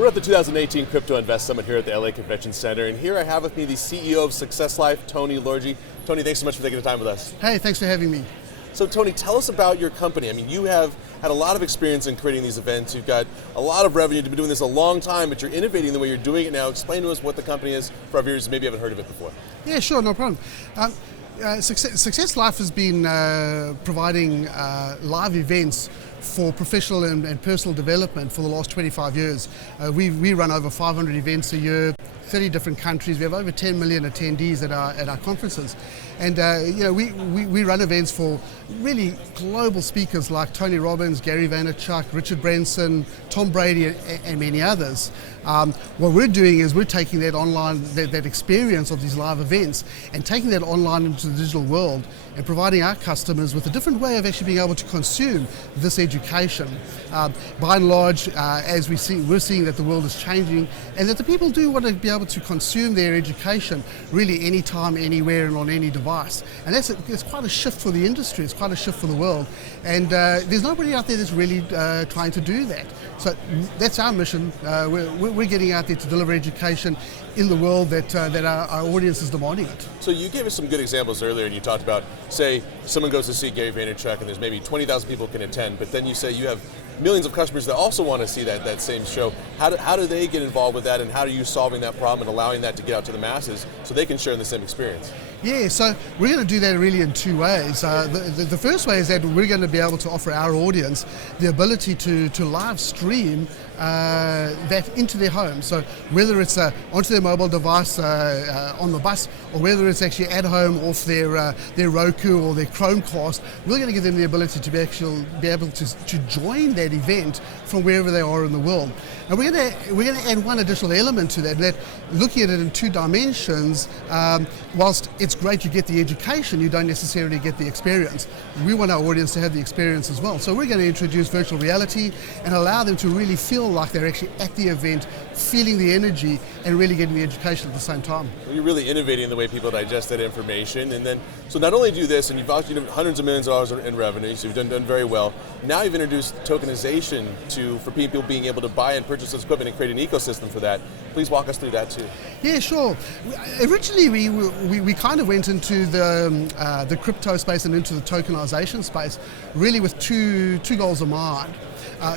We're at the 2018 Crypto Invest Summit here at the LA Convention Center, and here I have with me the CEO of SuccessLife, Tony Lorge. Tony, thanks so much for taking the time with us. Hey, thanks for having me. So Tony, tell us about your company. I mean, you have had a lot of experience in creating these events. You've got a lot of revenue. You've been doing this a long time, but you're innovating the way you're doing it now. Explain to us what the company is for our viewers who maybe haven't heard of it before. Yeah, sure, no problem. SuccessLife has been providing live events for professional and personal development for the last 25 years. We run over 500 events a year, 30 different countries. We have over 10 million attendees at our conferences. And we run events for really global speakers like Tony Robbins, Gary Vaynerchuk, Richard Branson, Tom Brady, and many others. What we're doing is we're taking that online, that experience of these live events, and taking that online into the digital world and providing our customers with a different way of actually being able to consume this education. By and large, as we're seeing that the world is changing and that the people do want to be able to consume their education really anytime, anywhere, and on any device. And it's quite a shift for the industry, it's quite a shift for the world. And there's nobody out there that's really trying to do that. So that's our mission. We're getting out there to deliver education in the world that our audience is demanding it. So you gave us some good examples earlier, and you talked about, say, someone goes to see Gary Vaynerchuk and there's maybe 20,000 people can attend, but then you say you have millions of customers that also want to see that same show. How do they get involved with that, and how are you solving that problem and allowing that to get out to the masses so they can share in the same experience? Yeah, so we're going to do that really in two ways. The first way is that we're going to be able to offer our audience the ability to live stream that into their home. So whether it's onto their mobile device on the bus, or whether it's actually at home off their Roku or their Chromecast, we're going to give them the ability to be able to join that event from wherever they are in the world. And we're going to add one additional element to that looking at it in two dimensions, whilst it's great you get the education, you don't necessarily get the experience. We want our audience to have the experience as well. So we're going to introduce virtual reality and allow them to really feel like they're actually at the event, feeling the energy and really getting the education at the same time. Well, you're really innovating the way people digest that information, and then so not only do this, and you've obviously hundreds of millions of dollars in revenue, so you've done very well. Now you've introduced tokenization for people being able to buy and purchase this equipment and create an ecosystem for that. Please walk us through that too. Yeah, sure. Originally we kind of went into the crypto space and into the tokenization space really with two goals in mind.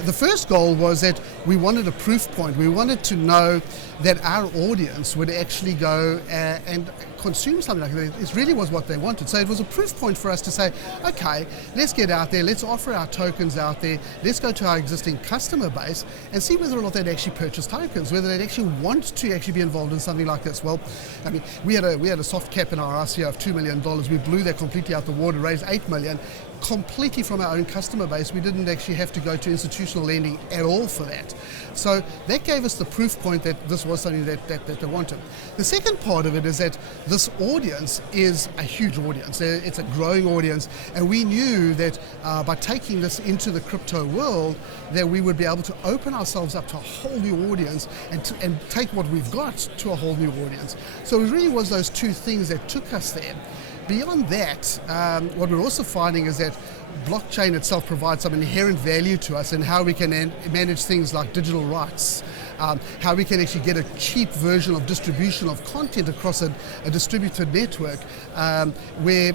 The first goal was that we wanted a proof point. We wanted to know that our audience would actually go and consume something like that. It really was what they wanted. So it was a proof point for us to say, okay, let's get out there, let's offer our tokens out there, let's go to our existing customer base and see whether or not they'd actually purchase tokens, whether they'd actually want to actually be involved in something like this. Well, I mean, we had a soft cap in our RCO of $2 million. We blew that completely out the water, raised $8 million. Completely from our own customer base. We didn't actually have to go to institutional lending at all for that. So that gave us the proof point that this was something that they wanted. The second part of it is that this audience is a huge audience. It's a growing audience, and we knew that by taking this into the crypto world, that we would be able to open ourselves up to a whole new audience and take what we've got to a whole new audience. So it really was those two things that took us there. Beyond that, what we're also finding is that blockchain itself provides some inherent value to us in how we can manage things like digital rights, how we can actually get a cheap version of distribution of content across a distributed network, where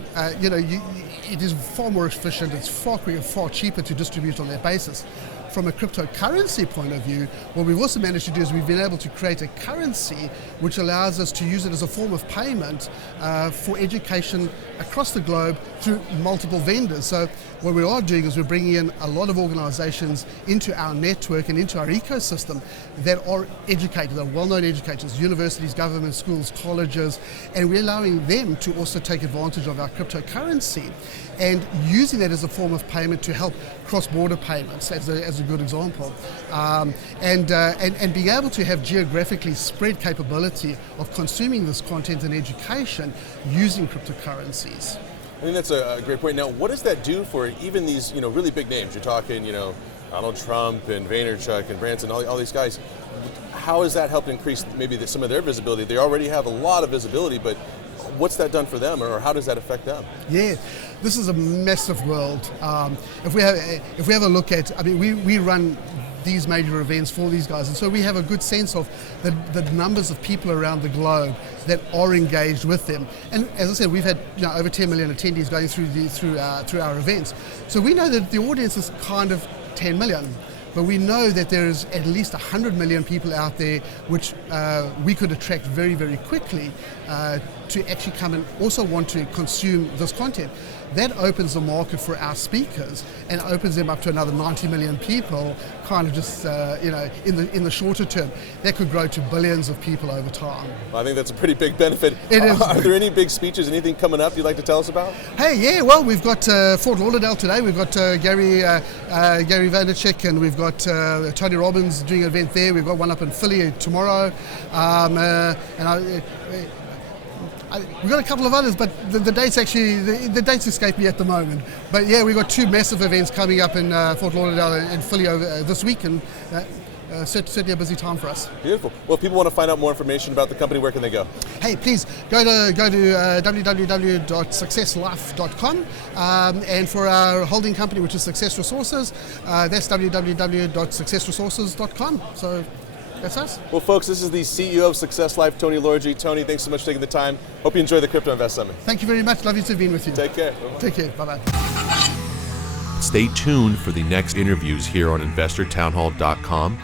it is far more efficient, it's far quicker, far cheaper to distribute on that basis. From a cryptocurrency point of view, what we've also managed to do is we've been able to create a currency which allows us to use it as a form of payment for education across the globe through multiple vendors. So what we are doing is we're bringing in a lot of organizations into our network and into our ecosystem that are educated, that are well-known educators, universities, government, schools, colleges, and we're allowing them to also take advantage of our cryptocurrency and using that as a form of payment to help cross-border payments, as a good example, and being able to have geographically spread capability of consuming this content and education using cryptocurrencies. I think that's a great point. Now, what does that do for even these really big names? You're talking Donald Trump and Vaynerchuk and Branson, all these guys. How has that helped increase maybe some of their visibility? They already have a lot of visibility, but what's that done for them, or how does that affect them? Yeah, this is a massive world. If we have a look at, I mean, we run these major events for these guys. And so we have a good sense of the numbers of people around the globe that are engaged with them. And as I said, we've had over 10 million attendees going through our events. So we know that the audience is kind of 10 million. But we know that there's at least 100 million people out there which we could attract very, very quickly to actually come and also want to consume this content. That opens the market for our speakers and opens them up to another 90 million people, kind of just in the shorter term. That could grow to billions of people over time. Well, I think that's a pretty big benefit. It is. Are there any big speeches, anything coming up you'd like to tell us about? Hey, yeah, well, we've got Fort Lauderdale today. We've got Gary Vaynerchuk, and we've got Tony Robbins doing an event there. We've got one up in Philly tomorrow. We've got a couple of others, but the dates the dates escape me at the moment. But yeah, we've got two massive events coming up in Fort Lauderdale and Philly over this week, and certainly a busy time for us. Beautiful. Well, if people want to find out more information about the company, where can they go? Hey, please go to www.successlife.com, and for our holding company, which is Success Resources, that's www.successresources.com. So that's us. Well, folks, this is the CEO of SuccessLife, Tony Lorge. Tony, thanks so much for taking the time. Hope you enjoy the Crypto Invest Summit. Thank you very much. Lovely to have been with you. Take care. Take care. Bye-bye. Stay tuned for the next interviews here on InvestorTownhall.com.